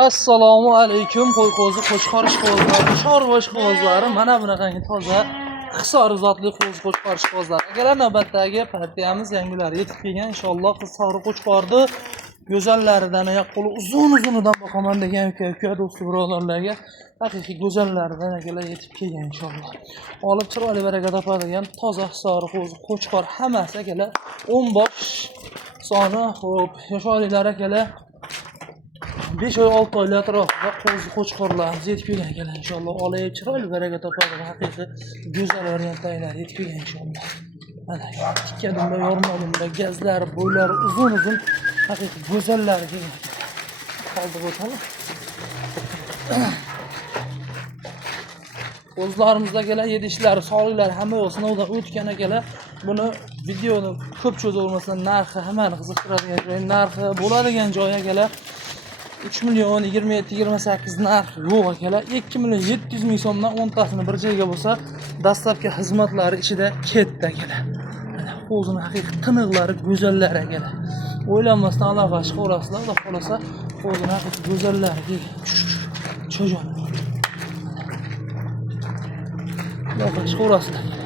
Assalomu alaykum qo'y-qo'zi, qo'chqor ishqibozlari, chorva ishqibozlari, mana bunaqangi toza hisori zotli qo'chqor ishqibozlari. Akalar, navbatdagi partiyamiz yangilari yetib kelgan. Inshaalloh hisori qo'chqorni go'zallaridan, qo'li uzun-uzunidan boqaman degan uka do'sti birodarlarga haqiqiy go'zallaridan akalar yetib kelgan inshaalloh. Olib chiroyli baraka topadigan toza hisori qo'chqor hammasi akalar 10 bosh soni. Xo'p, yoshlilar akalar 5 oy 6 oylar atrofida qo'chqorlarimiz yetib kelgan ekan inshaalloh. Olib chiroyli baraka topadi. Haqiqiy go'zal variantlar yetib kelgan inshaalloh. Mana tikkadimda, yormadimda gazlar, bo'ylari uzun-uzun haqiqiy go'zallari kelgan. Qoldi o'tadi. O'zlarimizda akalar yedishlari, sog'liqlari hamma sinovdan o'tgan akalar. Buni videoni ko'p cho'zilmasdan narxi hammani qiziqtiradigan joy, narxi bo'ladigan joy akalar. 3 million 27-28 narx yo'q akalar. 2 million 700 ming so'mdan 10 tasini bir joyga bo'lsa, dastlabki xizmatlari ichida ketdi akalar. Mana o'zining haqiqiy tiniqlari, go'zallari akalar. O'ylanmasdan aloqa chiqaverasizlar, xudo xolasa o'zining haqiqiy go'zallari cho'jon. Aloqa chiqaverasizlar.